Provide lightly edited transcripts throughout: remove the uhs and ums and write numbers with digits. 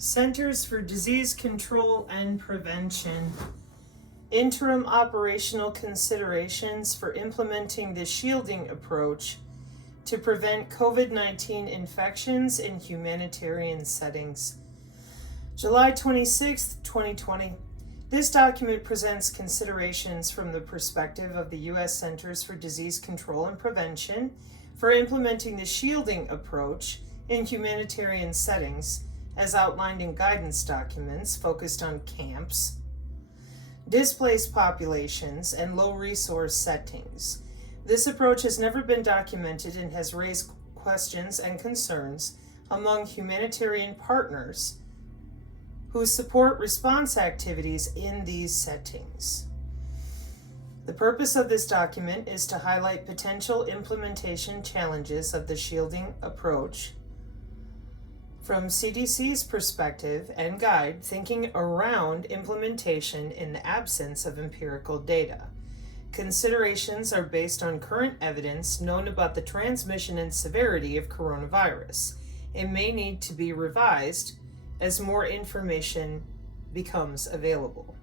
Centers for Disease Control and Prevention. Interim operational considerations for implementing the shielding approach to prevent COVID-19 infections in humanitarian settings. July 26, 2020. This document presents considerations from the perspective of the U.S. Centers for Disease Control and Prevention for implementing the shielding approach in humanitarian settings, as outlined in guidance documents focused on camps, displaced populations, and low-resource settings. This approach has never been documented and has raised questions and concerns among humanitarian partners who support response activities in these settings. The purpose of this document is to highlight potential implementation challenges of the shielding approach from CDC's perspective and guide thinking around implementation in the absence of empirical data. Considerations are based on current evidence known about the transmission and severity of coronavirus and may need to be revised as more information becomes available.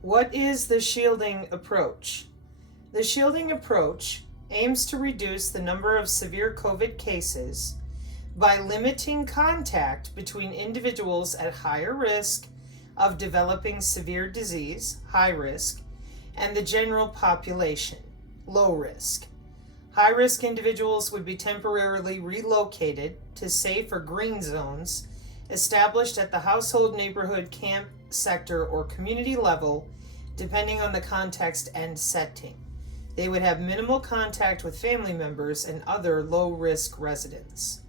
What is the shielding approach? The shielding approach aims to reduce the number of severe COVID cases by limiting contact between individuals at higher risk of developing severe disease, high risk, and the general population, low risk. High-risk individuals would be temporarily relocated to safe or green zones established at the household, neighborhood, camp, sector, or community level, depending on the context and setting. They would have minimal contact with family members and other low-risk residents.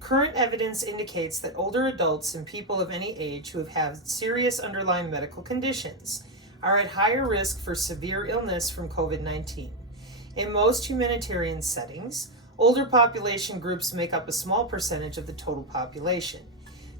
Current evidence indicates that older adults and people of any age who have had serious underlying medical conditions are at higher risk for severe illness from COVID-19. In most humanitarian settings, older population groups make up a small percentage of the total population.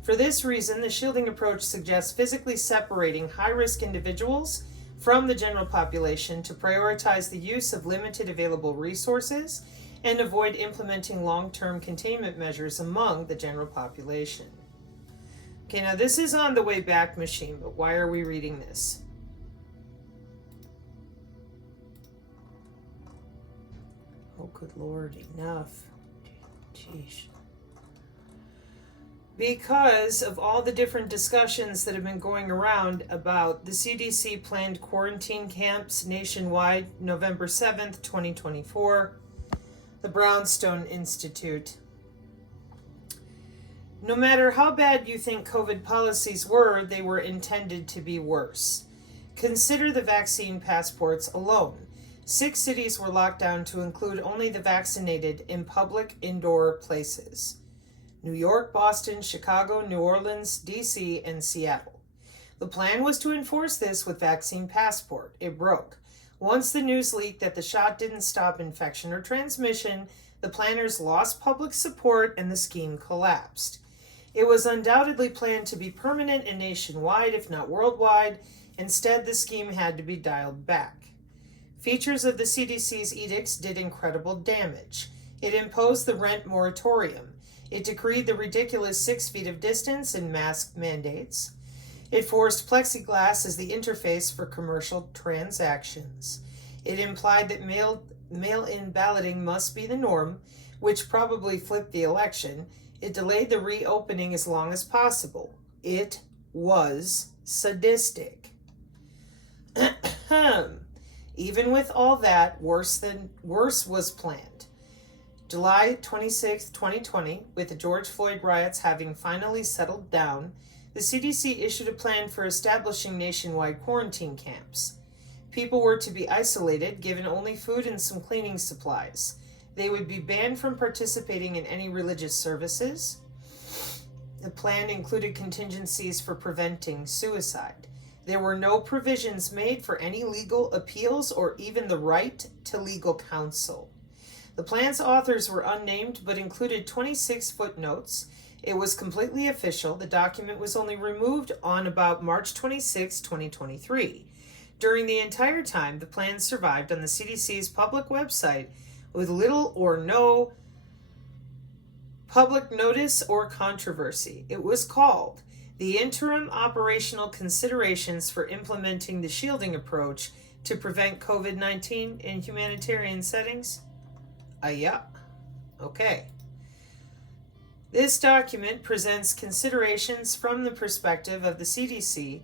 For this reason, the shielding approach suggests physically separating high-risk individuals from the general population to prioritize the use of limited available resources and avoid implementing long-term containment measures among the general population. Okay, now this is on the way back machine, but why are we reading this? Oh, good Lord, enough. Jeez. Because of all the different discussions that have been going around about the CDC planned quarantine camps nationwide, November 7th, 2024, the Brownstone Institute. No matter how bad you think COVID policies were, they were intended to be worse. Consider the vaccine passports alone. 6 cities were locked down to include only the vaccinated in public indoor places: New York, Boston, Chicago, New Orleans, DC, and Seattle. The plan was to enforce this with vaccine passport. It broke. Once the news leaked that the shot didn't stop infection or transmission, the planners lost public support and the scheme collapsed. It was undoubtedly planned to be permanent and nationwide, if not worldwide. Instead, the scheme had to be dialed back. Features of the CDC's edicts did incredible damage. It imposed the rent moratorium. It decreed the ridiculous 6 feet of distance and mask mandates. It forced plexiglass as the interface for commercial transactions. It implied that mail-in balloting must be the norm, which probably flipped the election. It delayed the reopening as long as possible. It was sadistic. Even with all that, worse was planned. July 26, 2020, with the George Floyd riots having finally settled down, the CDC issued a plan for establishing nationwide quarantine camps. People were to be isolated, given only food and some cleaning supplies. They would be banned from participating in any religious services. The plan included contingencies for preventing suicide. There were no provisions made for any legal appeals or even the right to legal counsel. The plan's authors were unnamed but included 26 footnotes. It was completely official. The document was only removed on about March 26, 2023. During the entire time, the plan survived on the CDC's public website with little or no public notice or controversy. It was called the Interim Operational Considerations for Implementing the Shielding Approach to Prevent COVID-19 in Humanitarian Settings. Yeah. Okay. This document presents considerations from the perspective of the CDC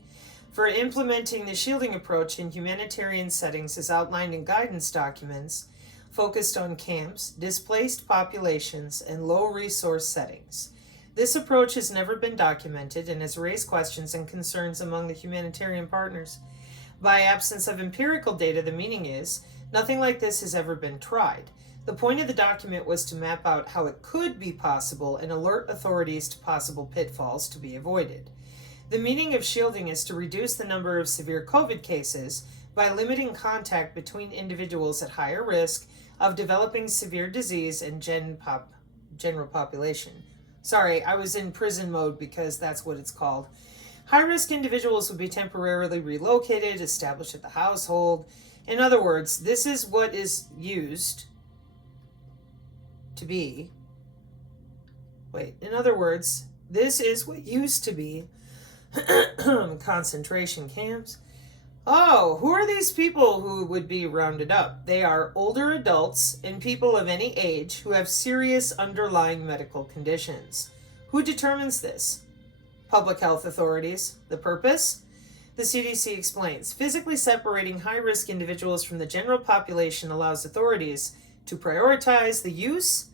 for implementing the shielding approach in humanitarian settings as outlined in guidance documents focused on camps, displaced populations, and low-resource settings. This approach has never been documented and has raised questions and concerns among the humanitarian partners. By absence of empirical data, the meaning is, nothing like this has ever been tried. The point of the document was to map out how it could be possible and alert authorities to possible pitfalls to be avoided. The meaning of shielding is to reduce the number of severe COVID cases by limiting contact between individuals at higher risk of developing severe disease and general population. Sorry, I was in prison mode because that's what it's called. High-risk individuals would be temporarily relocated, established at the household. In other words, this is what is used to be. This is what used to be concentration camps. Oh, who are these people who would be rounded up? They are older adults and people of any age who have serious underlying medical conditions. Who determines this? Public health authorities. The purpose? The CDC explains, physically separating high-risk individuals from the general population allows authorities to prioritize the use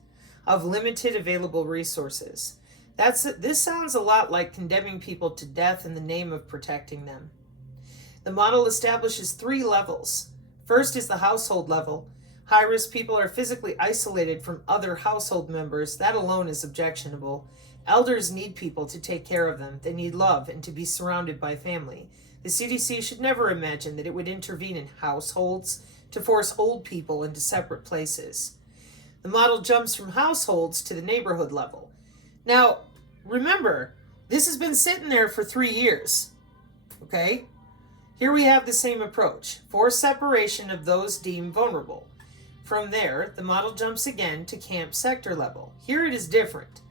of limited available resources. This sounds a lot like condemning people to death in the name of protecting them. The model establishes 3 levels. First is the household level. High-risk people are physically isolated from other household members. That alone is objectionable. Elders need people to take care of them. They need love and to be surrounded by family. The CDC should never imagine that it would intervene in households to force old people into separate places. The model jumps from households to the neighborhood level. Now, remember, this has been sitting there for 3 years. Okay? Here we have the same approach, forced separation of those deemed vulnerable. From there, the model jumps again to camp sector level. Here it is different.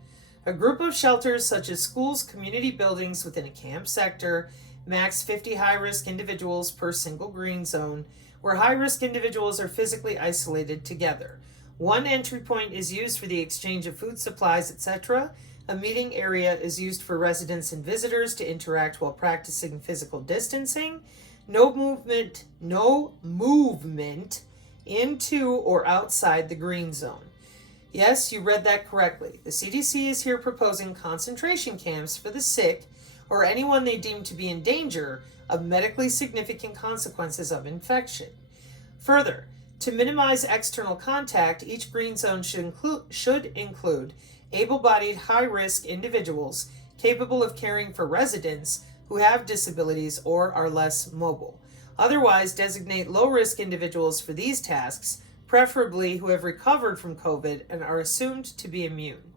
A group of shelters such as schools, community buildings within a camp sector, max 50 high-risk individuals per single green zone, where high-risk individuals are physically isolated together. One entry point is used for the exchange of food supplies, etc. A meeting area is used for residents and visitors to interact while practicing physical distancing. No movement into or outside the green zone. Yes, you read that correctly. The CDC is here proposing concentration camps for the sick or anyone they deem to be in danger of medically significant consequences of infection. Further, to minimize external contact, each green zone should include able-bodied high-risk individuals capable of caring for residents who have disabilities or are less mobile. Otherwise, designate low-risk individuals for these tasks, preferably who have recovered from COVID and are assumed to be immune.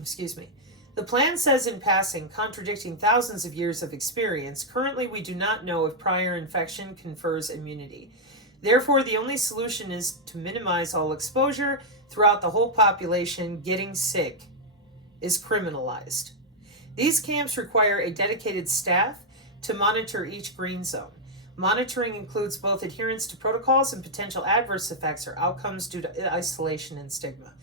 Excuse me. The plan says in passing, contradicting thousands of years of experience, currently we do not know if prior infection confers immunity. Therefore, the only solution is to minimize all exposure throughout the whole population. Getting sick is criminalized. These camps require a dedicated staff to monitor each green zone. Monitoring includes both adherence to protocols and potential adverse effects or outcomes due to isolation and stigma.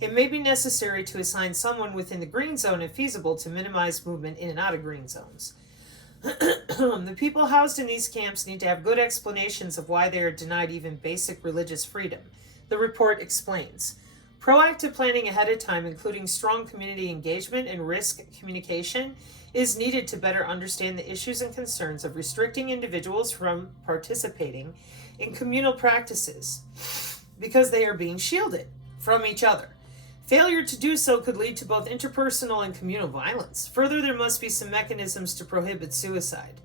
It may be necessary to assign someone within the green zone if feasible to minimize movement in and out of green zones. The people housed in these camps need to have good explanations of why they are denied even basic religious freedom. The report explains. Proactive planning ahead of time, including strong community engagement and risk communication, is needed to better understand the issues and concerns of restricting individuals from participating in communal practices because they are being shielded from each other. Failure to do so could lead to both interpersonal and communal violence. Further, there must be some mechanisms to prohibit suicide.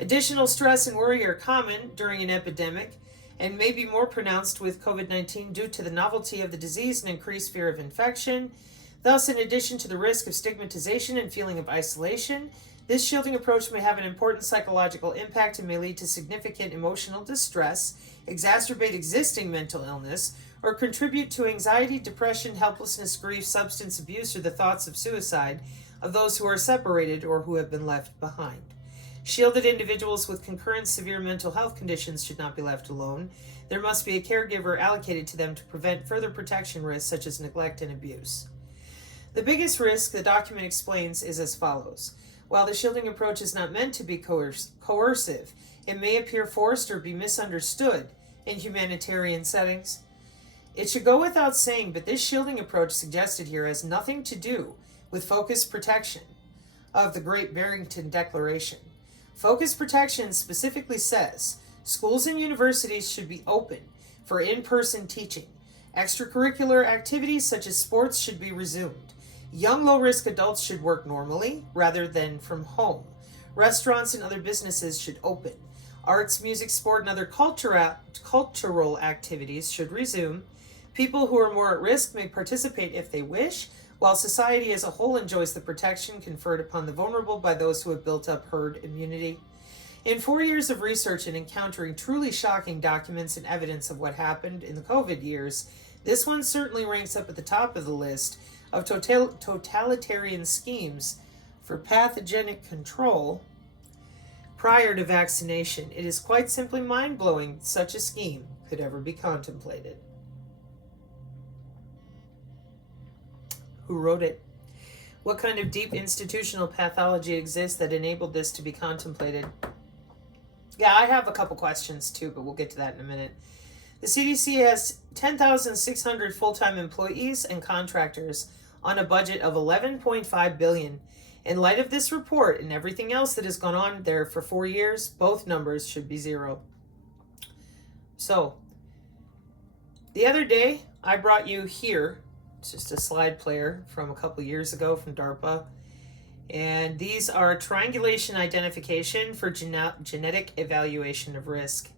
Additional stress and worry are common during an epidemic and may be more pronounced with COVID-19 due to the novelty of the disease and increased fear of infection. Thus, in addition to the risk of stigmatization and feeling of isolation, this shielding approach may have an important psychological impact and may lead to significant emotional distress, exacerbate existing mental illness, or contribute to anxiety, depression, helplessness, grief, substance abuse, or the thoughts of suicide of those who are separated or who have been left behind. Shielded individuals with concurrent severe mental health conditions should not be left alone. There must be a caregiver allocated to them to prevent further protection risks such as neglect and abuse. The biggest risk, the document explains, is as follows. While the shielding approach is not meant to be coercive, it may appear forced or be misunderstood in humanitarian settings. It should go without saying, but this shielding approach suggested here has nothing to do with focused protection of the Great Barrington Declaration. Focused protection specifically says schools and universities should be open for in-person teaching. Extracurricular activities such as sports should be resumed. Young low-risk adults should work normally rather than from home. Restaurants and other businesses should open. Arts, music, sport, and other cultural activities should resume. People who are more at risk may participate if they wish, while society as a whole enjoys the protection conferred upon the vulnerable by those who have built up herd immunity. In 4 years of research and encountering truly shocking documents and evidence of what happened in the COVID years, this one certainly ranks up at the top of the list of totalitarian schemes for pathogenic control prior to vaccination. It is quite simply mind-blowing that such a scheme could ever be contemplated. Who wrote it? What kind of deep institutional pathology exists that enabled this to be contemplated? Yeah, I have a couple questions too, but we'll get to that in a minute. The CDC has 10,600 full-time employees and contractors on a budget of $11.5 billion. In light of this report and everything else that has gone on there for 4 years, both numbers should be zero. So, the other day, I brought you here, it's just a slide player from a couple years ago from DARPA, and these are triangulation identification for genetic evaluation of risk.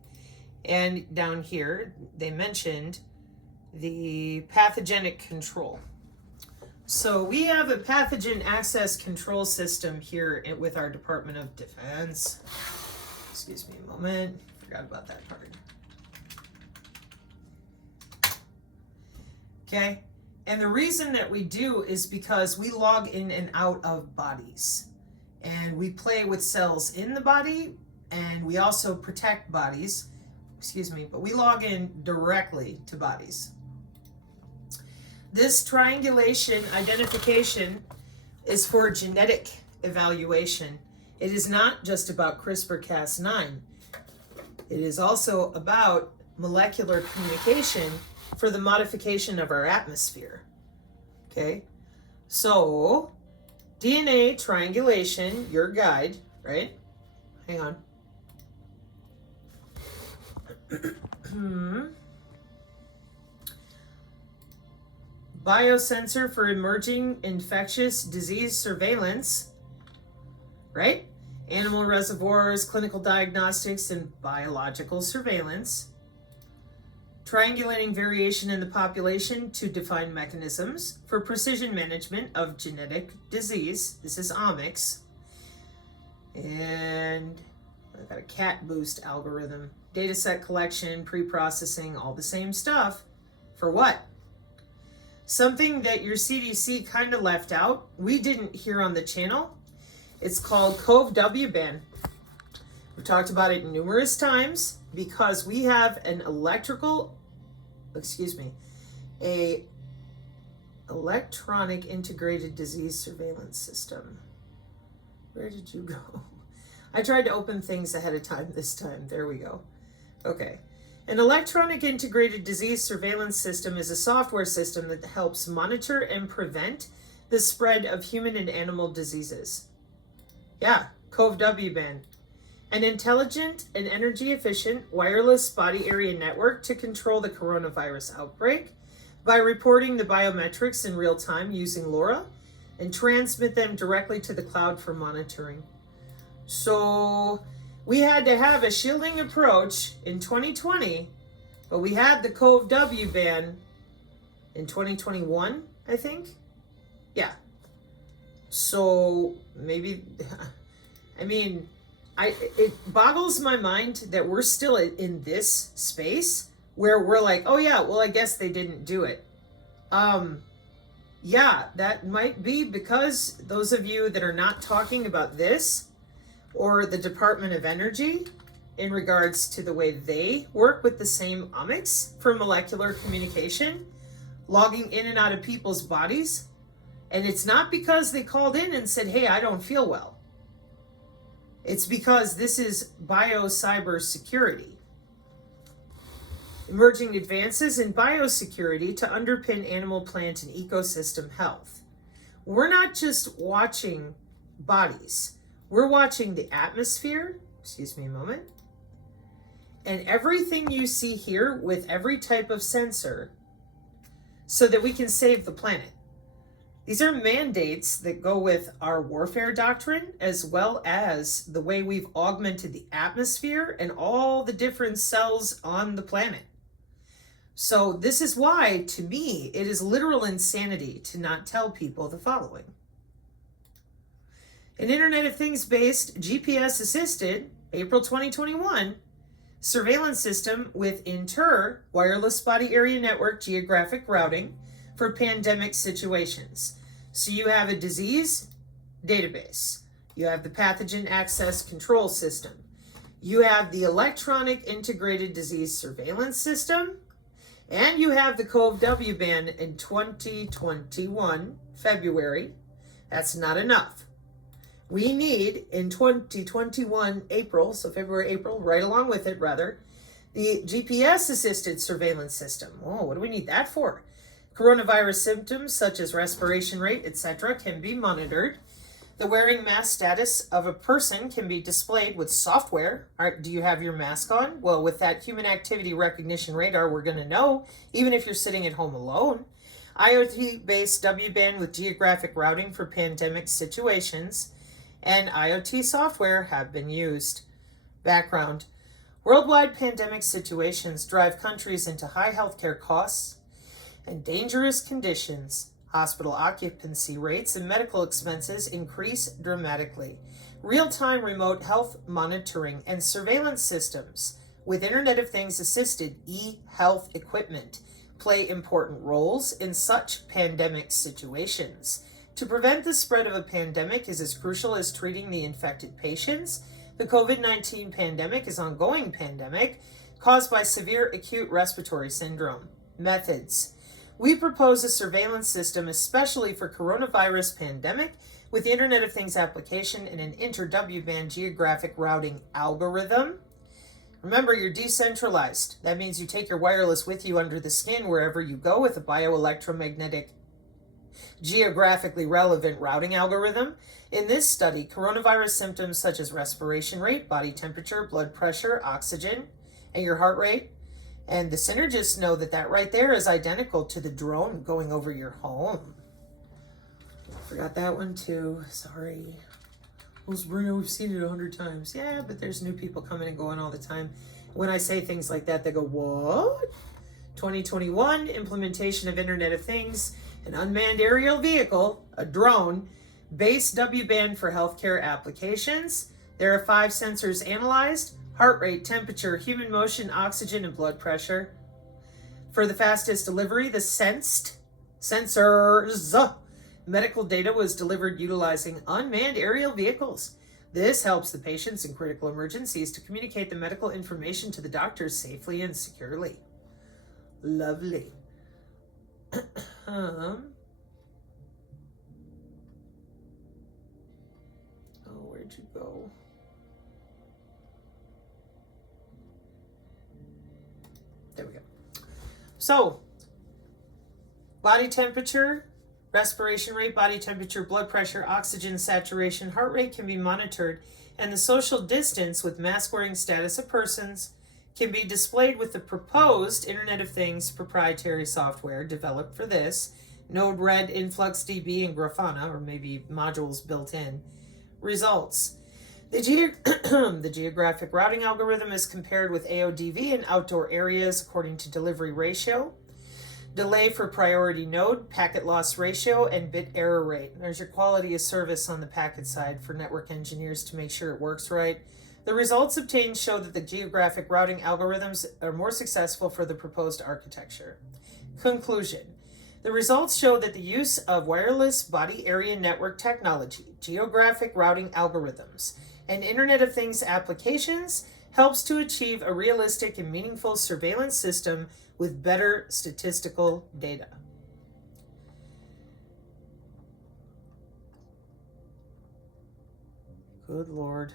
And down here, they mentioned the pathogenic control. So we have a pathogen access control system here with our Department of Defense. Excuse me a moment. Forgot about that part. Okay. And the reason that we do is because we log in and out of bodies. And we play with cells in the body, and we also protect bodies. Excuse me, but we log in directly to bodies. This triangulation identification is for genetic evaluation. It is not just about CRISPR-Cas9. It is also about molecular communication for the modification of our atmosphere. Okay, so DNA triangulation, your guide, right? Hang on. Biosensor for emerging infectious disease surveillance, right? Animal reservoirs, clinical diagnostics, and biological surveillance. Triangulating variation in the population to define mechanisms for precision management of genetic disease. This is omics. And I've got a cat boost algorithm. Data set collection, pre-processing, all the same stuff. For what? Something that your CDC kind of left out, we didn't hear on the channel. It's called CoV-W ban. We've talked about it numerous times because we have an electronic integrated disease surveillance system. Where did you go? I tried to open things ahead of time this time. There we go. Okay. An electronic integrated disease surveillance system is a software system that helps monitor and prevent the spread of human and animal diseases. Yeah, CoV-W ban. An intelligent and energy efficient wireless body area network to control the coronavirus outbreak by reporting the biometrics in real time using LoRa and transmit them directly to the cloud for monitoring. So we had to have a shielding approach in 2020, but we had the CoV-W ban in 2021, I think. Yeah. So maybe, I mean, it boggles my mind that we're still in this space where we're like, oh yeah, well, I guess they didn't do it. Yeah, that might be because those of you that are not talking about this or the Department of Energy in regards to the way they work with the same omics for molecular communication, logging in and out of people's bodies. And it's not because they called in and said, hey, I don't feel well. It's because this is bio-cyber security. Emerging advances in biosecurity to underpin animal, plant, and ecosystem health. We're not just watching bodies. We're watching the atmosphere, excuse me a moment, and everything you see here with every type of sensor so that we can save the planet. These are mandates that go with our warfare doctrine, as well as the way we've augmented the atmosphere and all the different cells on the planet. So this is why, to me, it is literal insanity to not tell people the following. An Internet of Things-based, GPS-assisted, April 2021, surveillance system with INTER, wireless body area network geographic routing for pandemic situations. So you have a disease database. You have the pathogen access control system. You have the electronic integrated disease surveillance system. And you have the CoV ban in 2021, February. That's not enough. We need, in 2021, April, so February, April, right along with it, rather, the GPS-assisted surveillance system. Oh, what do we need that for? Coronavirus symptoms such as respiration rate, etc., can be monitored. The wearing mask status of a person can be displayed with software. All right, do you have your mask on? Well, with that human activity recognition radar, we're going to know, even if you're sitting at home alone. IoT-based WBAN with geographic routing for pandemic situations, and IoT software have been used. Background. Worldwide pandemic situations drive countries into high healthcare costs and dangerous conditions. Hospital occupancy rates and medical expenses increase dramatically. Real-time remote health monitoring and surveillance systems with Internet of Things assisted e-health equipment play important roles in such pandemic situations. To prevent the spread of a pandemic is as crucial as treating the infected patients. The COVID-19 pandemic is an ongoing pandemic caused by severe acute respiratory syndrome. Methods. We propose a surveillance system especially for coronavirus pandemic with the Internet of Things application and an inter-WBAN geographic routing algorithm. Remember, you're decentralized. That means you take your wireless with you under the skin wherever you go with a bioelectromagnetic geographically relevant routing algorithm. In this study, coronavirus symptoms such as respiration rate, body temperature, blood pressure, oxygen, and your heart rate. And the synergists know that that right there is identical to the drone going over your home. Forgot that one too. Sorry. Well, Sabrina, we've seen it 100 times. Yeah, but there's new people coming and going all the time. When I say things like that, they go, what? 2021, implementation of Internet of Things, an unmanned aerial vehicle, a drone, base WBAN for healthcare applications. There are 5 sensors analyzed: heart rate, temperature, human motion, oxygen, and blood pressure. For the fastest delivery, the sensors. Medical data was delivered utilizing unmanned aerial vehicles. This helps the patients in critical emergencies to communicate the medical information to the doctors safely and securely. Lovely. Oh, where'd you go? There we go. So, body temperature, respiration rate, body temperature, blood pressure, oxygen saturation, heart rate can be monitored, and the social distance with mask-wearing status of persons can be displayed with the proposed Internet of Things proprietary software developed for this, Node-RED, InfluxDB, and Grafana, or maybe modules built in. Results. The geographic routing algorithm is compared with AODV in outdoor areas according to delivery ratio, delay for priority node, packet loss ratio, and bit error rate. There's your quality of service on the packet side for network engineers to make sure it works right. The results obtained show that the geographic routing algorithms are more successful for the proposed architecture. Conclusion. The results show that the use of wireless body area network technology, geographic routing algorithms, and Internet of Things applications helps to achieve a realistic and meaningful surveillance system with better statistical data. Good Lord.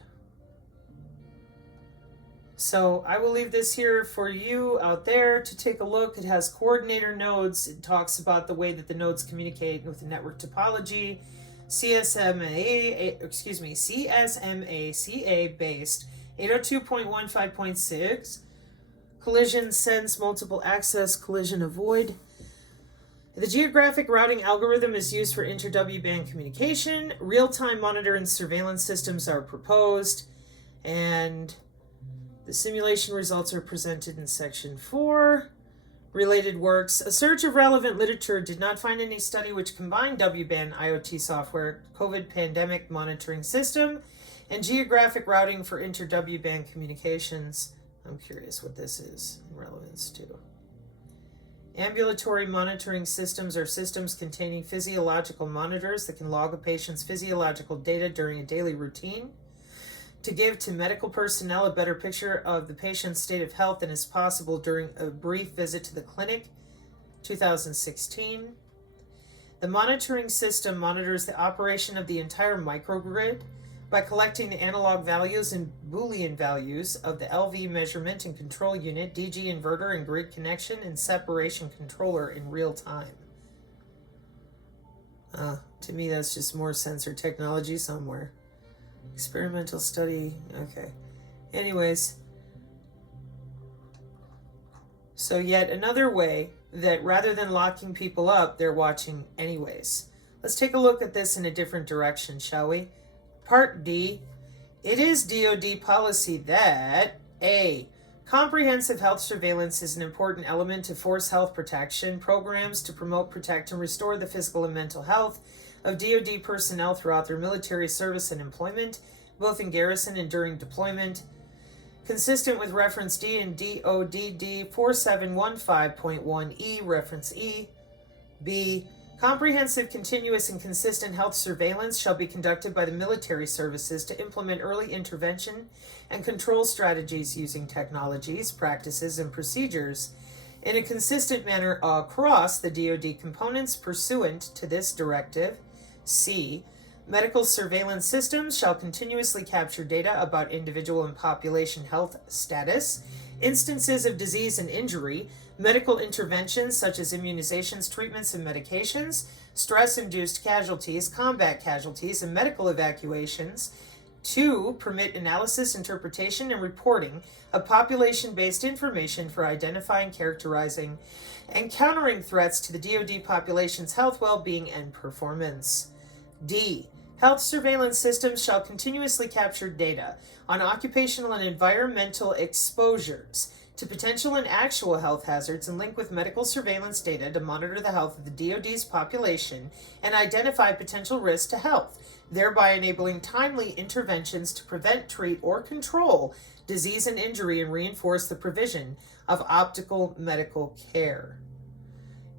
So I will leave this here for you out there to take a look. It has coordinator nodes. It talks about the way that the nodes communicate with the network topology, CSMA-CA based 802.15.6, collision sense multiple access collision avoid. The geographic routing algorithm is used for inter-W-band communication. Real-time monitor and surveillance systems are proposed, and the simulation results are presented in section 4. Related works. A search of relevant literature did not find any study which combined W-band IoT software, COVID pandemic monitoring system, and geographic routing for inter-W-band communications. I'm curious what this is in relevance to. Ambulatory monitoring systems are systems containing physiological monitors that can log a patient's physiological data during a daily routine to give to medical personnel a better picture of the patient's state of health than is possible during a brief visit to the clinic. 2016. The monitoring system monitors the operation of the entire microgrid by collecting the analog values and Boolean values of the LV measurement and control unit, DG inverter and grid connection and separation controller in real time. To me, that's just more sensor technology somewhere. Experimental study, okay. Anyways, so yet another way that rather than locking people up, they're watching anyways. Let's take a look at this in a different direction, shall we? Part D, it is DoD policy that A, comprehensive health surveillance is an important element to force health protection programs to promote, protect, and restore the physical and mental health of DoD personnel throughout their military service and employment, both in garrison and during deployment, consistent with reference D in DODD 4715.1E, reference E. B, comprehensive, continuous, and consistent health surveillance shall be conducted by the military services to implement early intervention and control strategies using technologies, practices, and procedures in a consistent manner across the DoD components pursuant to this directive. C, medical surveillance systems shall continuously capture data about individual and population health status, instances of disease and injury, medical interventions such as immunizations, treatments, and medications, stress-induced casualties, combat casualties, and medical evacuations. 2, permit analysis, interpretation, and reporting of population-based information for identifying, characterizing, and countering threats to the DoD population's health, well-being, and performance. D, health surveillance systems shall continuously capture data on occupational and environmental exposures to potential and actual health hazards and link with medical surveillance data to monitor the health of the DoD's population and identify potential risks to health, thereby enabling timely interventions to prevent, treat, or control disease and injury and reinforce the provision of optimal medical care.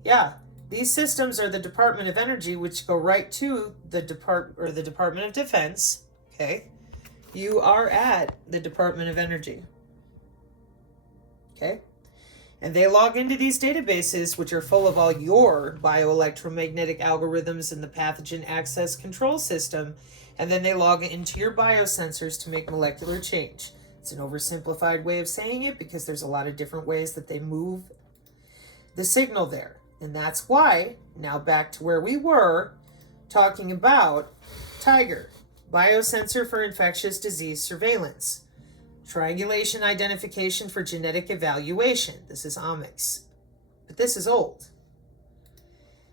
Yeah, these systems are the Department of Energy, which go right to the Department of Defense. Okay, you are at the Department of Energy. Okay, and they log into these databases, which are full of all your bioelectromagnetic algorithms in the pathogen access control system, and then they log into your biosensors to make molecular change. It's an oversimplified way of saying it because there's a lot of different ways that they move the signal there. And that's why, now back to where we were, talking about TIGER, Biosensor for Infectious Disease Surveillance. Triangulation identification for genetic evaluation. This is omics. But this is old.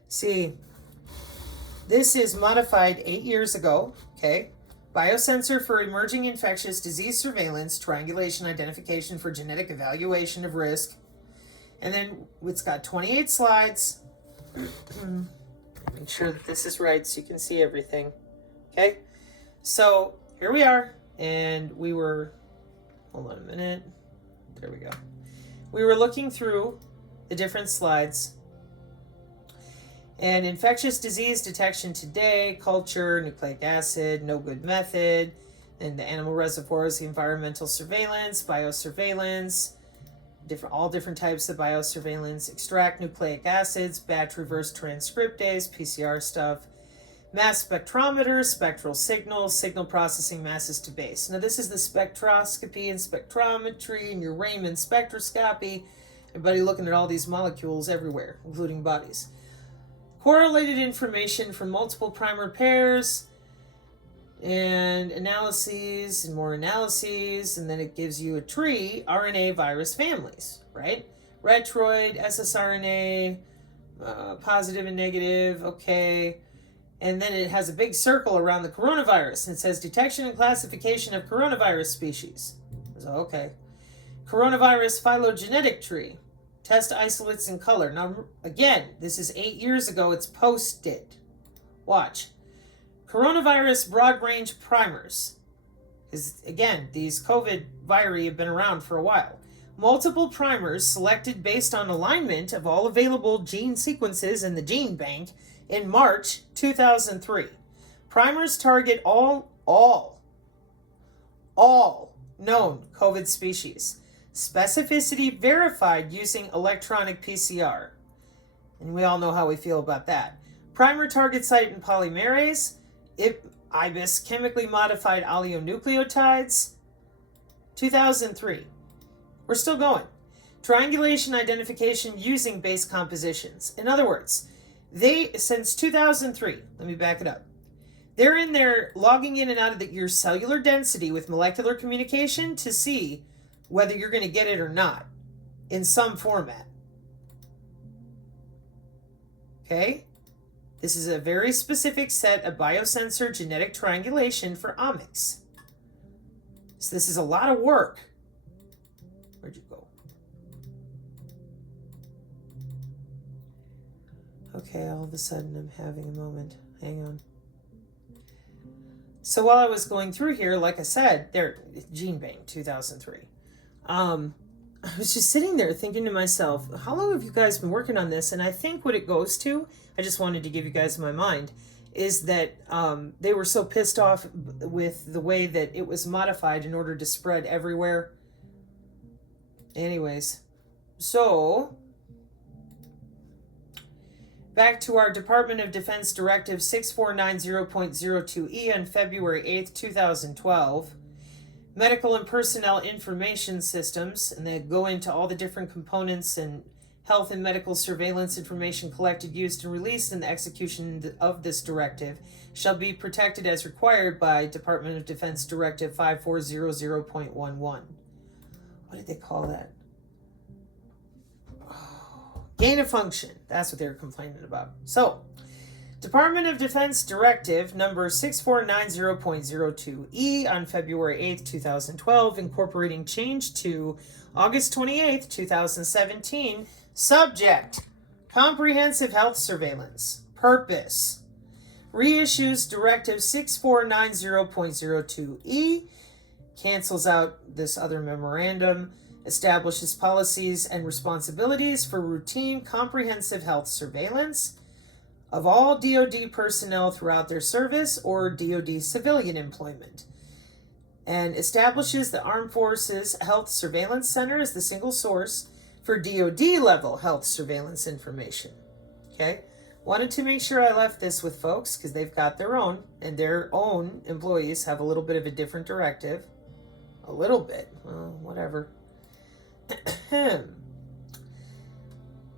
See, this is modified 8 years ago, okay? Biosensor for emerging infectious disease surveillance, triangulation identification for genetic evaluation of risk. And then it's got 28 slides. Make sure that this is right so you can see everything. Okay? So here we are. And we were Hold on a minute. There we go. We were looking through the different slides. And infectious disease detection today, culture, nucleic acid, no good method, and the animal reservoirs, the environmental surveillance, biosurveillance, all different types of biosurveillance, extract nucleic acids, batch reverse transcriptase, PCR stuff, mass spectrometer, spectral signals, signal processing masses to base. Now this is the spectroscopy and spectrometry and your Raman spectroscopy. Everybody looking at all these molecules everywhere, including bodies. Correlated information from multiple primer pairs and analyses and more analyses, and then it gives you a tree, RNA virus families, right? Retroid, ssRNA, positive and negative, okay. And then it has a big circle around the coronavirus, and it says detection and classification of coronavirus species. So, okay. Coronavirus phylogenetic tree. Test isolates and color. Now, again, this is 8 years ago. It's posted. Watch. Coronavirus broad range primers. Because, again, these COVID viri have been around for a while. Multiple primers selected based on alignment of all available gene sequences in the gene bank in March 2003. Primers target all known COVID species. Specificity verified using electronic PCR. And we all know how we feel about that. Primer target site and polymerase. IBIS chemically modified oligonucleotides. 2003. We're still going. Triangulation identification using base compositions. In other words, since 2003, let me back it up. They're in there logging in and out of your cellular density with molecular communication to see whether you're going to get it or not in some format. Okay? This is a very specific set of biosensor genetic triangulation for omics. So this is a lot of work. Where'd you go? Okay, all of a sudden I'm having a moment. Hang on. So while I was going through here, like I said, Gene Bank 2003. I was just sitting there thinking to myself, how long have you guys been working on this? And I think what it goes to, I just wanted to give you guys my mind, is that they were so pissed off with the way that it was modified in order to spread everywhere. Anyways, so back to our Department of Defense Directive 6490.02E on February 8th, 2012. Medical and personnel information systems, and they go into all the different components and health and medical surveillance information collected, used, and released in the execution of this directive shall be protected as required by Department of Defense Directive 5400.11. What did they call that? Gain of function. That's what they were complaining about. So, Department of Defense Directive number 6490.02E on February 8th, 2012, incorporating change to August 28th, 2017. Subject: Comprehensive Health Surveillance. Purpose: reissues Directive 6490.02E, cancels out this other memorandum, establishes policies and responsibilities for routine comprehensive health surveillance of all DoD personnel throughout their service or DoD civilian employment, and establishes the Armed Forces Health Surveillance Center as the single source for DoD level health surveillance information. Okay? Wanted to make sure I left this with folks because they've got their own, and their own employees have a little bit of a different directive. A little bit. Well, whatever.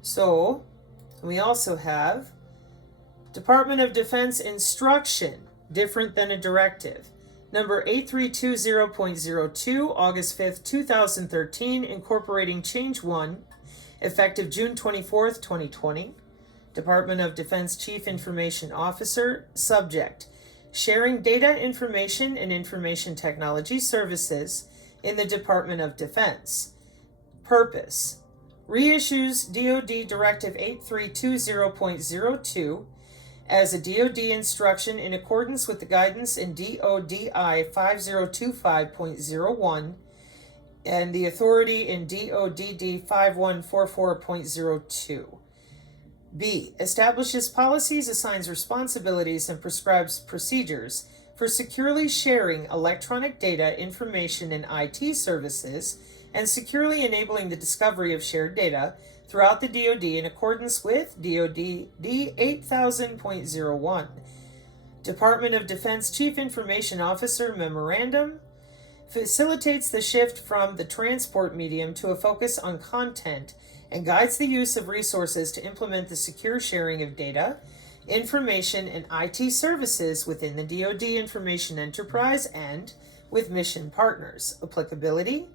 So, we also have Department of Defense instruction, different than a directive. Number 8320.02, August 5th, 2013, incorporating change 1, effective June 24th, 2020. Department of Defense Chief Information Officer, subject: sharing data, information, and information technology services in the Department of Defense. Purpose: reissues DoD Directive 8320.02 as a DoD instruction in accordance with the guidance in DODI 5025.01 and the authority in DODD 5144.02. B. Establishes policies, assigns responsibilities, and prescribes procedures for securely sharing electronic data, information, and IT services, and securely enabling the discovery of shared data throughout the DoD in accordance with DoD D 8000.01. Department of Defense Chief Information Officer Memorandum facilitates the shift from the transport medium to a focus on content and guides the use of resources to implement the secure sharing of data, information, and IT services within the DoD information enterprise and with mission partners. Applicability.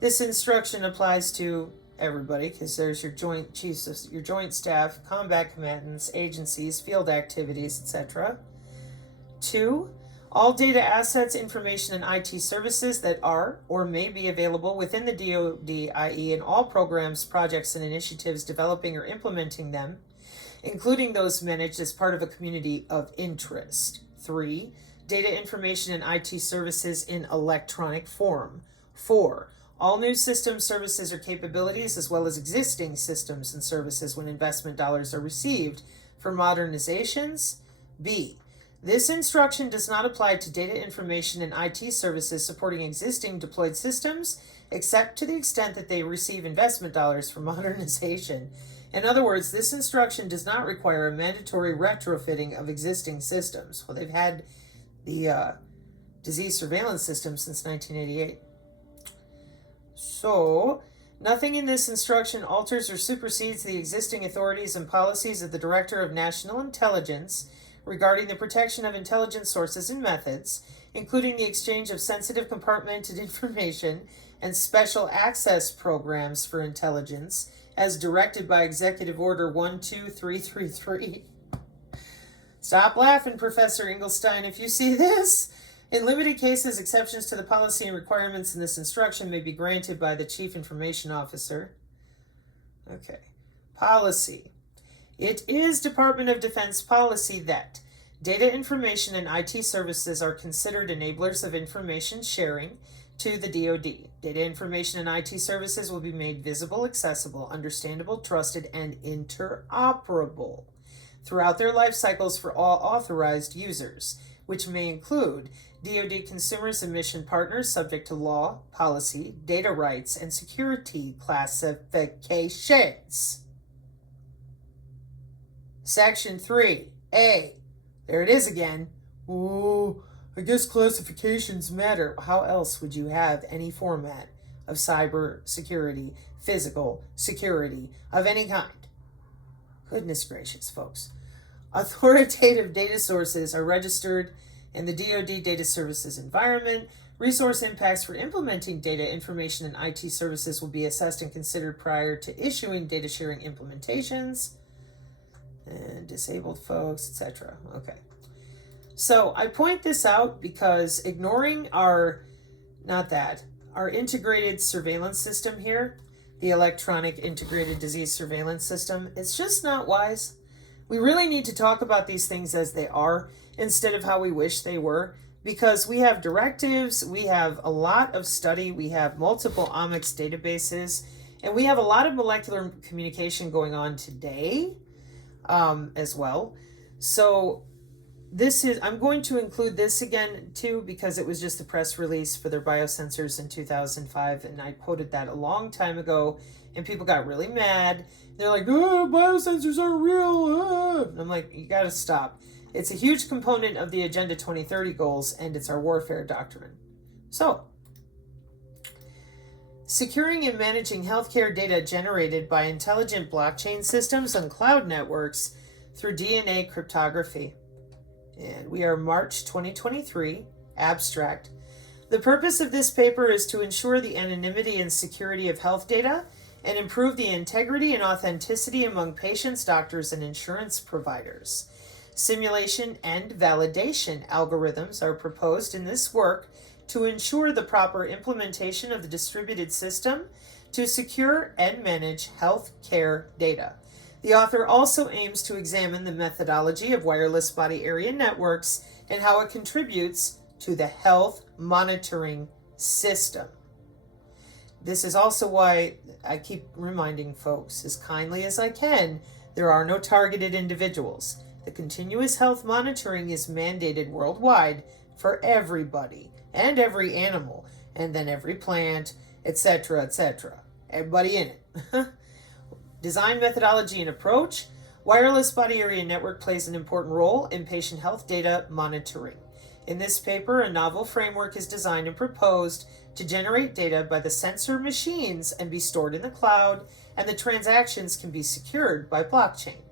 This instruction applies to everybody because there's your joint chiefs, your joint staff, combat combatants, agencies, field activities, etc. 2. All data assets, information, and IT services that are or may be available within the DoD, i.e. in all programs, projects, and initiatives developing or implementing them, including those managed as part of a community of interest. 3. Data, information, and IT services in electronic form. 4. All new systems, services, or capabilities, as well as existing systems and services when investment dollars are received for modernizations. B. This instruction does not apply to data, information, and IT services supporting existing deployed systems, except to the extent that they receive investment dollars for modernization. In other words, this instruction does not require a mandatory retrofitting of existing systems. Well, they've had the disease surveillance system since 1988. So, nothing in this instruction alters or supersedes the existing authorities and policies of the Director of National Intelligence regarding the protection of intelligence sources and methods, including the exchange of sensitive compartmented information and special access programs for intelligence, as directed by Executive Order 12333. Stop laughing, Professor Engelstein, if you see this. In limited cases, exceptions to the policy and requirements in this instruction may be granted by the Chief Information Officer. Okay. Policy. It is Department of Defense policy that data, information, and IT services are considered enablers of information sharing to the DoD. Data, information, and IT services will be made visible, accessible, understandable, trusted, and interoperable throughout their life cycles for all authorized users, which may include DoD consumers and mission partners subject to law, policy, data rights, and security classifications. Section 3A. There it is again. Ooh, I guess classifications matter. How else would you have any format of cyber security, physical security of any kind? Goodness gracious, folks. Authoritative data sources are registered in the DoD Data Services environment. Resource impacts for implementing data, information, and IT services will be assessed and considered prior to issuing data sharing implementations. And disabled folks, etc. Okay. So I point this out because ignoring our integrated surveillance system here, the electronic integrated disease surveillance system, it's just not wise. We really need to talk about these things as they are instead of how we wish they were, because we have directives, we have a lot of study, we have multiple omics databases, and we have a lot of molecular communication going on today. As well. So I'm going to include this again too, because it was just the press release for their biosensors in 2005, and I quoted that a long time ago, and people got really mad. They're like, oh, biosensors aren't real. And I'm like, you gotta stop. It's a huge component of the Agenda 2030 goals, and it's our warfare doctrine. So, securing and managing healthcare data generated by intelligent blockchain systems and cloud networks through DNA cryptography. And we are March 2023, abstract. The purpose of this paper is to ensure the anonymity and security of health data and improve the integrity and authenticity among patients, doctors, and insurance providers. Simulation and validation algorithms are proposed in this work to ensure the proper implementation of the distributed system to secure and manage health care data. The author also aims to examine the methodology of wireless body area networks and how it contributes to the health monitoring system. This is also why I keep reminding folks, as kindly as I can, there are no targeted individuals. The continuous health monitoring is mandated worldwide for everybody and every animal, and then every plant, etc., etc. Everybody in it. Design methodology and approach. Wireless body area network plays an important role in patient health data monitoring. In this paper, a novel framework is designed and proposed to generate data by the sensor machines and be stored in the cloud, and the transactions can be secured by blockchain.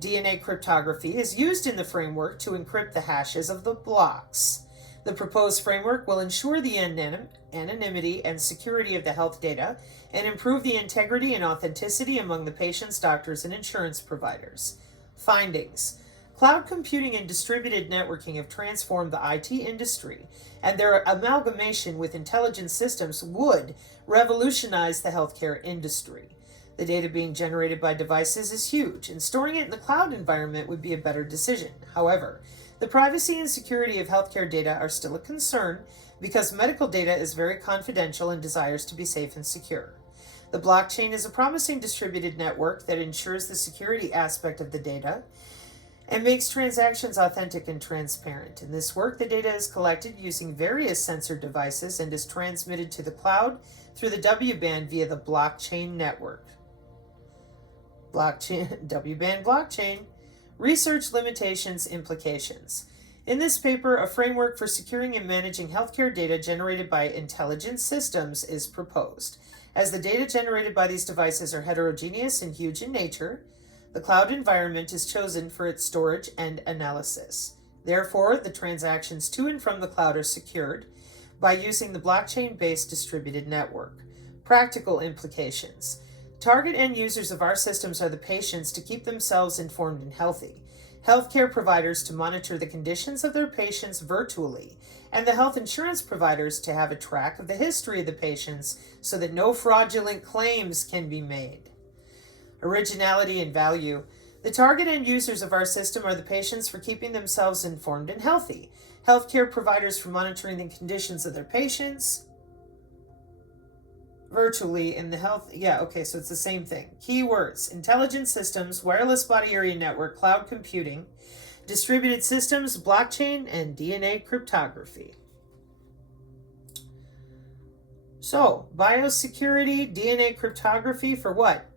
DNA cryptography is used in the framework to encrypt the hashes of the blocks. The proposed framework will ensure the anonymity and security of the health data and improve the integrity and authenticity among the patients, doctors, and insurance providers. Findings. Cloud computing and distributed networking have transformed the IT industry, and their amalgamation with intelligent systems would revolutionize the healthcare industry. The data being generated by devices is huge, and storing it in the cloud environment would be a better decision. However, the privacy and security of healthcare data are still a concern because medical data is very confidential and desires to be safe and secure. The blockchain is a promising distributed network that ensures the security aspect of the data and makes transactions authentic and transparent. In this work, the data is collected using various sensor devices and is transmitted to the cloud through the W-band via the blockchain network. W-band blockchain. Research limitations, implications. In this paper, a framework for securing and managing healthcare data generated by intelligent systems is proposed. As the data generated by these devices are heterogeneous and huge in nature, the cloud environment is chosen for its storage and analysis. Therefore, the transactions to and from the cloud are secured by using the blockchain-based distributed network. Practical implications. Target end users of our systems are the patients to keep themselves informed and healthy, healthcare providers to monitor the conditions of their patients virtually, and the health insurance providers to have a track of the history of the patients so that no fraudulent claims can be made. Originality and value. The target end users of our system are the patients for keeping themselves informed and healthy, healthcare providers for monitoring the conditions of their patients virtually in the health. So it's the same thing. Keywords: intelligent systems, wireless body area network, cloud computing, distributed systems, blockchain, and DNA cryptography. So, biosecurity, DNA cryptography for what?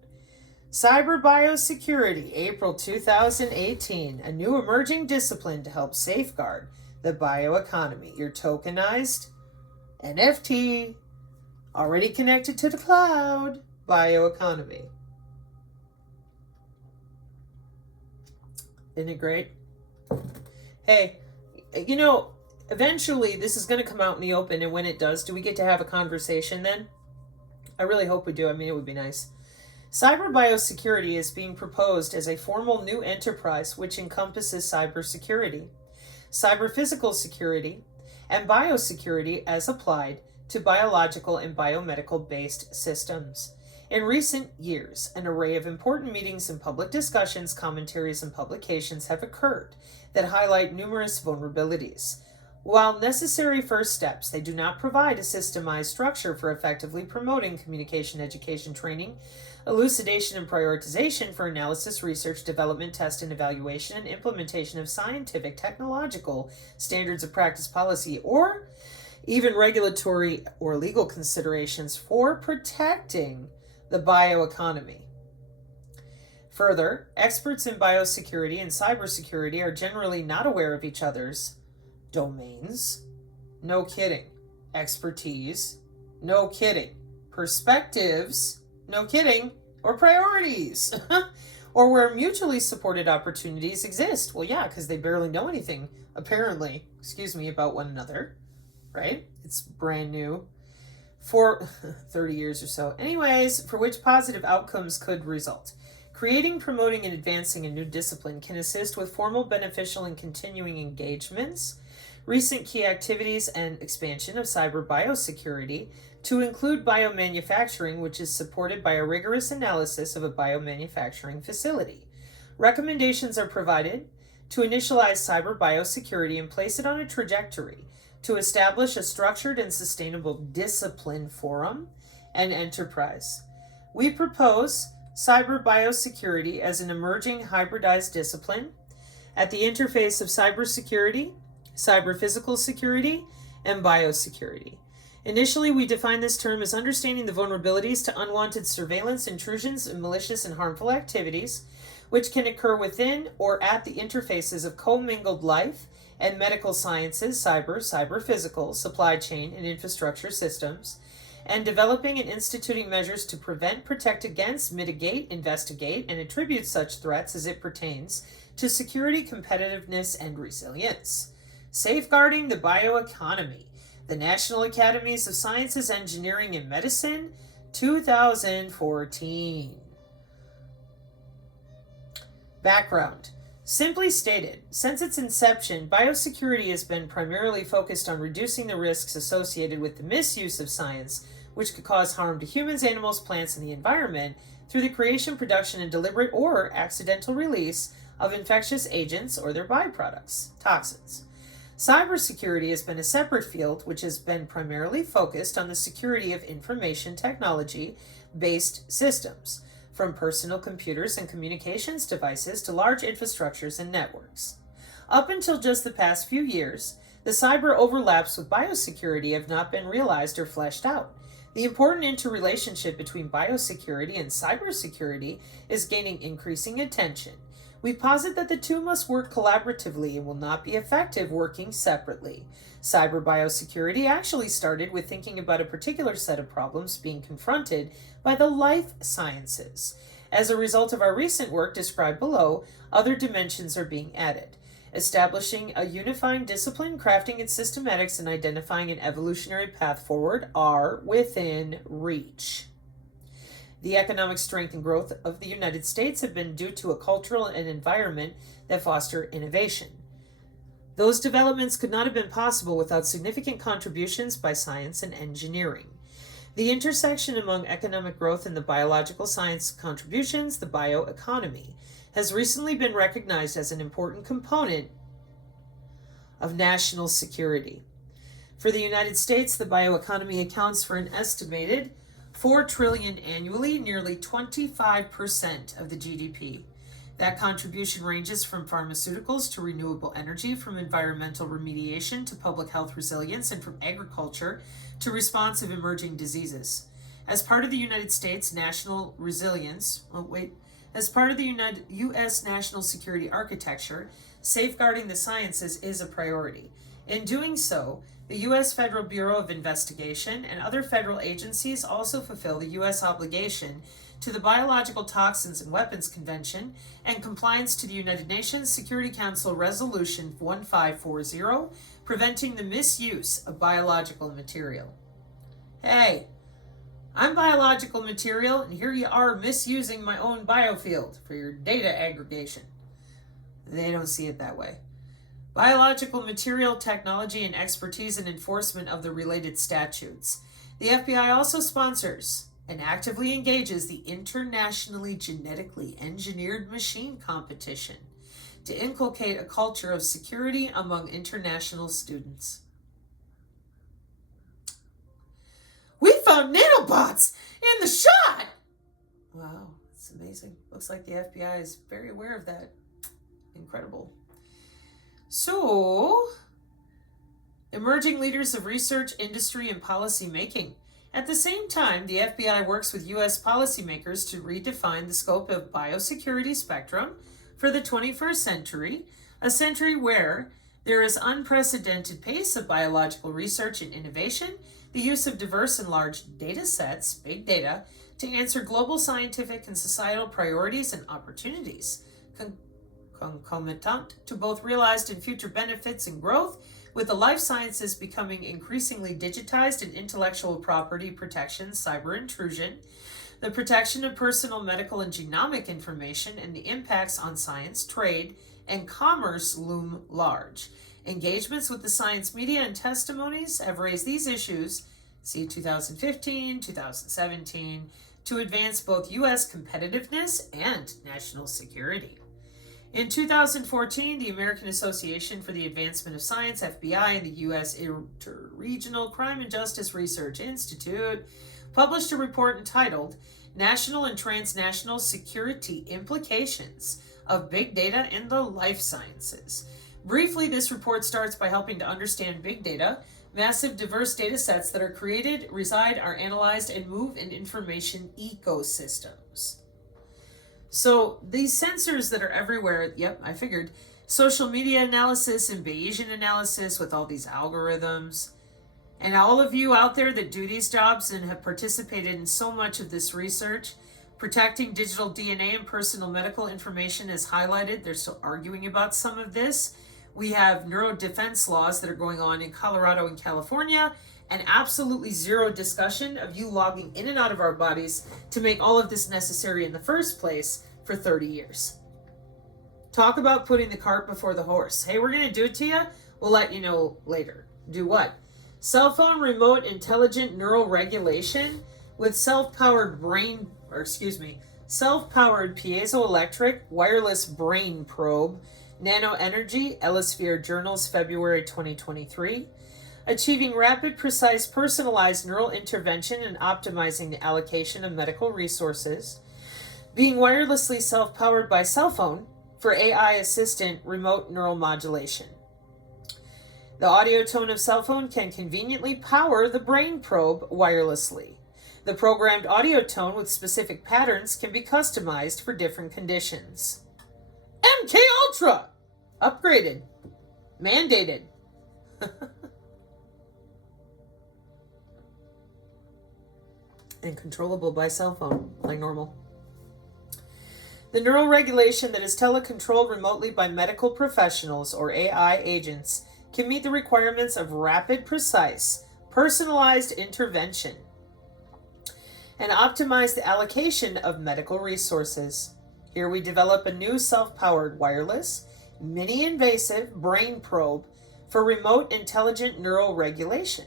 Cyber biosecurity, April 2018, a new emerging discipline to help safeguard the bioeconomy. Your tokenized NFT, already connected to the cloud, bioeconomy. Isn't it great? Hey, eventually this is going to come out in the open, and when it does, do we get to have a conversation then? I really hope we do. I mean, it would be nice. Cyber biosecurity is being proposed as a formal new enterprise which encompasses cybersecurity, cyber-physical security, and biosecurity as applied to biological and biomedical-based systems. In recent years, an array of important meetings and public discussions, commentaries, and publications have occurred that highlight numerous vulnerabilities. While necessary first steps, they do not provide a systemized structure for effectively promoting communication, education, training, elucidation, and prioritization for analysis, research, development, test, and evaluation, and implementation of scientific, technological standards of practice, policy, or even regulatory or legal considerations for protecting the bioeconomy. Further, experts in biosecurity and cybersecurity are generally not aware of each other's domains. No kidding. Expertise. No kidding. Perspectives. No kidding. Or priorities. Or where mutually supported opportunities exist. Well, yeah, because they barely know anything, apparently, about one another. Right? It's brand new for 30 years or so. Anyways, for which positive outcomes could result. Creating, promoting, and advancing a new discipline can assist with formal, beneficial, and continuing engagements. Recent key activities and expansion of cyber biosecurity to include biomanufacturing, which is supported by a rigorous analysis of a biomanufacturing facility. Recommendations are provided to initialize cyber biosecurity and place it on a trajectory to establish a structured and sustainable discipline forum and enterprise. We propose cyber biosecurity as an emerging hybridized discipline at the interface of cybersecurity, cyber-physical security, and biosecurity. Initially, we define this term as understanding the vulnerabilities to unwanted surveillance, intrusions, and malicious and harmful activities, which can occur within or at the interfaces of commingled life and medical sciences, cyber-physical, supply chain, and infrastructure systems, and developing and instituting measures to prevent, protect against, mitigate, investigate, and attribute such threats as it pertains to security, competitiveness, and resilience. Safeguarding the bioeconomy. The National Academies of Sciences, Engineering, and Medicine, 2014. Background. Simply stated, since its inception, biosecurity has been primarily focused on reducing the risks associated with the misuse of science, which could cause harm to humans, animals, plants, and the environment through the creation, production, and deliberate or accidental release of infectious agents or their byproducts, toxins. Cybersecurity has been a separate field which has been primarily focused on the security of information technology-based systems, from personal computers and communications devices to large infrastructures and networks. Up until just the past few years, the cyber overlaps with biosecurity have not been realized or fleshed out. The important interrelationship between biosecurity and cybersecurity is gaining increasing attention. We posit that the two must work collaboratively and will not be effective working separately. Cyber biosecurity actually started with thinking about a particular set of problems being confronted by the life sciences. As a result of our recent work described below, other dimensions are being added. Establishing a unifying discipline, crafting its systematics, and identifying an evolutionary path forward are within reach. The economic strength and growth of the United States have been due to a cultural and environment that foster innovation. Those developments could not have been possible without significant contributions by science and engineering. The intersection among economic growth and the biological science contributions, the bioeconomy, has recently been recognized as an important component of national security. For the United States, the bioeconomy accounts for an estimated $4 trillion annually, nearly 25% of the GDP. That contribution ranges from pharmaceuticals to renewable energy, from environmental remediation to public health resilience, and from agriculture to response of emerging diseases. As part of the United States national resilience, as part of the U.S. national security architecture, safeguarding the sciences is a priority. In doing so, the U.S. Federal Bureau of Investigation and other federal agencies also fulfill the U.S. obligation to the Biological Toxins and Weapons Convention and compliance to the United Nations Security Council Resolution 1540, preventing the misuse of biological material. Hey, I'm biological material, and here you are misusing my own biofield for your data aggregation. They don't see it that way. Biological material, technology, and expertise in enforcement of the related statutes. The FBI also sponsors and actively engages the internationally genetically engineered machine competition to inculcate a culture of security among international students. We found nanobots in the shot! Wow, it's amazing. Looks like the FBI is very aware of that. Incredible. So, emerging leaders of research, industry, and policy making. At the same time, the FBI works with U.S. policymakers to redefine the scope of biosecurity spectrum for the 21st century, a century where there is unprecedented pace of biological research and innovation, the use of diverse and large data sets, big data, to answer global scientific and societal priorities and opportunities, concomitant to both realized and future benefits and growth, with the life sciences becoming increasingly digitized and intellectual property protection, cyber intrusion, the protection of personal, medical, and genomic information, and the impacts on science, trade, and commerce loom large. Engagements with the science media and testimonies have raised these issues, see 2015, 2017, to advance both U.S. competitiveness and national security. In 2014, the American Association for the Advancement of Science, FBI, and the U.S. Interregional Crime and Justice Research Institute published a report entitled National and Transnational Security Implications of Big Data in the Life Sciences. Briefly, this report starts by helping to understand big data, massive diverse data sets that are created, reside, are analyzed, and move in information ecosystems. So these sensors that are everywhere, yep, I figured, social media analysis and Bayesian analysis with all these algorithms, and all of you out there that do these jobs and have participated in so much of this research, protecting digital DNA and personal medical information is highlighted. They're still arguing about some of this. We have neurodefense laws that are going on in Colorado and California, and absolutely zero discussion of you logging in and out of our bodies to make all of this necessary in the first place for 30 years. Talk about putting the cart before the horse. Hey, we're going to do it to you. We'll let you know later. Do what? Cell phone remote intelligent neural regulation with self-powered piezoelectric wireless brain probe, Nano Energy, Elsevier Journals, February 2023. Achieving rapid, precise, personalized neural intervention and optimizing the allocation of medical resources. Being wirelessly self-powered by cell phone for AI assistant remote neural modulation. The audio tone of cell phone can conveniently power the brain probe wirelessly. The programmed audio tone with specific patterns can be customized for different conditions. MK Ultra! Upgraded. Mandated. And controllable by cell phone, like normal. The neural regulation that is telecontrolled remotely by medical professionals or AI agents can meet the requirements of rapid, precise, personalized intervention and optimize the allocation of medical resources. Here we develop a new self-powered wireless, mini-invasive brain probe for remote intelligent neural regulation.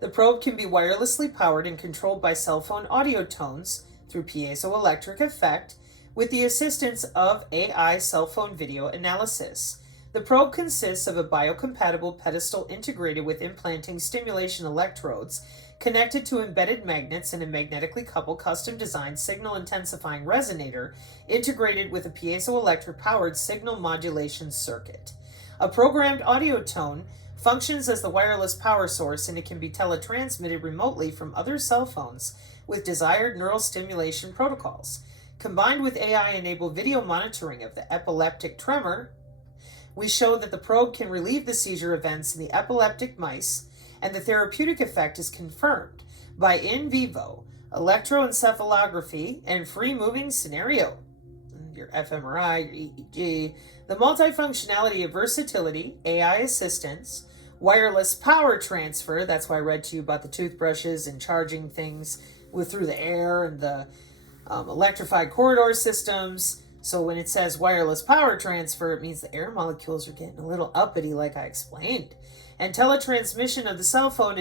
The probe can be wirelessly powered and controlled by cell phone audio tones through piezoelectric effect with the assistance of AI cell phone video analysis. The probe consists of a biocompatible pedestal integrated with implanting stimulation electrodes connected to embedded magnets and a magnetically coupled custom-designed signal-intensifying resonator integrated with a piezoelectric-powered signal modulation circuit. A programmed audio tone functions as the wireless power source, and it can be teletransmitted remotely from other cell phones with desired neural stimulation protocols. Combined with AI-enabled video monitoring of the epileptic tremor, we show that the probe can relieve the seizure events in the epileptic mice, and the therapeutic effect is confirmed by in vivo electroencephalography and free-moving scenario, your fMRI, your EEG, the multifunctionality of versatility, AI assistance, wireless power transfer. That's why I read to you about the toothbrushes and charging things through the air and the electrified corridor systems. So when it says wireless power transfer, it means the air molecules are getting a little uppity, like I explained. And teletransmission of the cell phone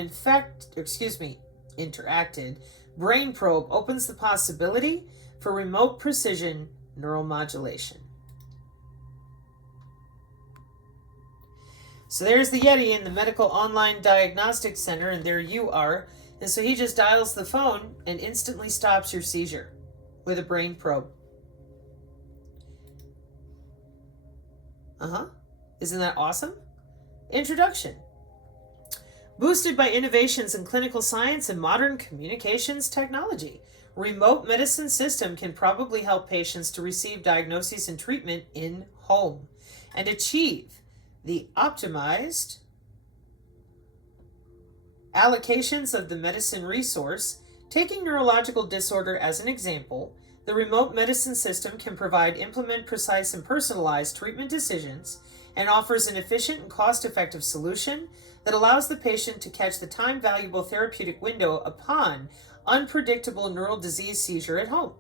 interacted brain probe opens the possibility for remote precision neural modulation. So there's the Yeti in the Medical Online Diagnostic Center, and there you are. And so he just dials the phone and instantly stops your seizure with a brain probe. Isn't that awesome? Introduction. Boosted by innovations in clinical science and modern communications technology, remote medicine system can probably help patients to receive diagnoses and treatment in home and achieve the optimized allocations of the medicine resource. Taking neurological disorder as an example, the remote medicine system can implement precise and personalized treatment decisions and offers an efficient and cost-effective solution that allows the patient to catch the time-valuable therapeutic window upon unpredictable neural disease seizure at home.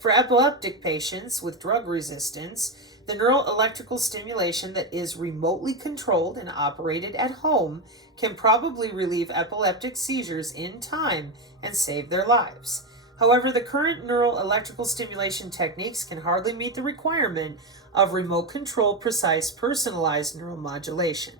For epileptic patients with drug resistance, the neural electrical stimulation that is remotely controlled and operated at home can probably relieve epileptic seizures in time and save their lives. However, the current neural electrical stimulation techniques can hardly meet the requirement of remote control, precise, personalized neuromodulation.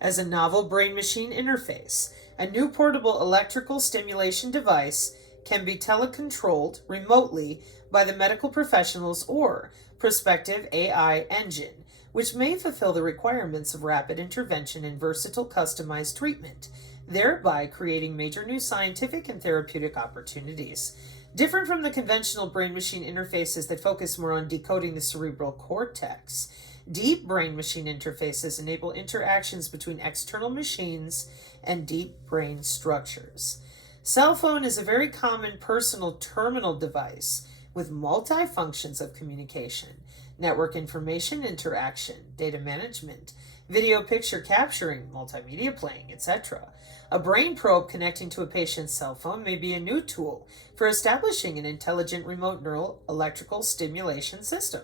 As a novel brain-machine interface, a new portable electrical stimulation device can be telecontrolled remotely by the medical professionals or prospective AI engine, which may fulfill the requirements of rapid intervention and versatile customized treatment, thereby creating major new scientific and therapeutic opportunities. Different from the conventional brain-machine interfaces that focus more on decoding the cerebral cortex, deep brain-machine interfaces enable interactions between external machines and deep brain structures. Cell phone is a very common personal terminal device with multi-functions of communication, network information interaction, data management, video picture capturing, multimedia playing, etc. A brain probe connecting to a patient's cell phone may be a new tool for establishing an intelligent remote neural electrical stimulation system.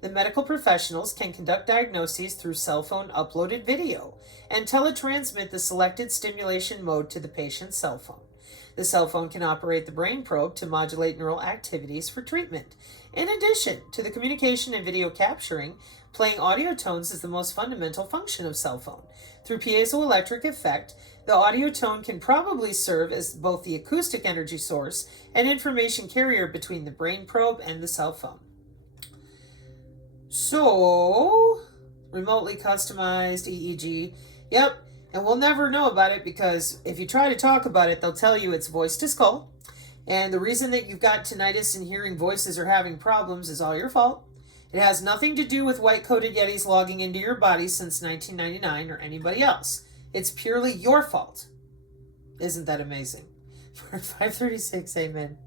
The medical professionals can conduct diagnoses through cell phone uploaded video and teletransmit the selected stimulation mode to the patient's cell phone. The cell phone can operate the brain probe to modulate neural activities for treatment. In addition to the communication and video capturing, playing audio tones is the most fundamental function of cell phone. Through piezoelectric effect, the audio tone can probably serve as both the acoustic energy source and information carrier between the brain probe and the cell phone. So, remotely customized EEG. Yep, and we'll never know about it because if you try to talk about it, they'll tell you it's voice to skull. And the reason that you've got tinnitus and hearing voices or having problems is all your fault. It has nothing to do with white-coated yetis logging into your body since 1999 or anybody else. It's purely your fault. Isn't that amazing? For 536, amen.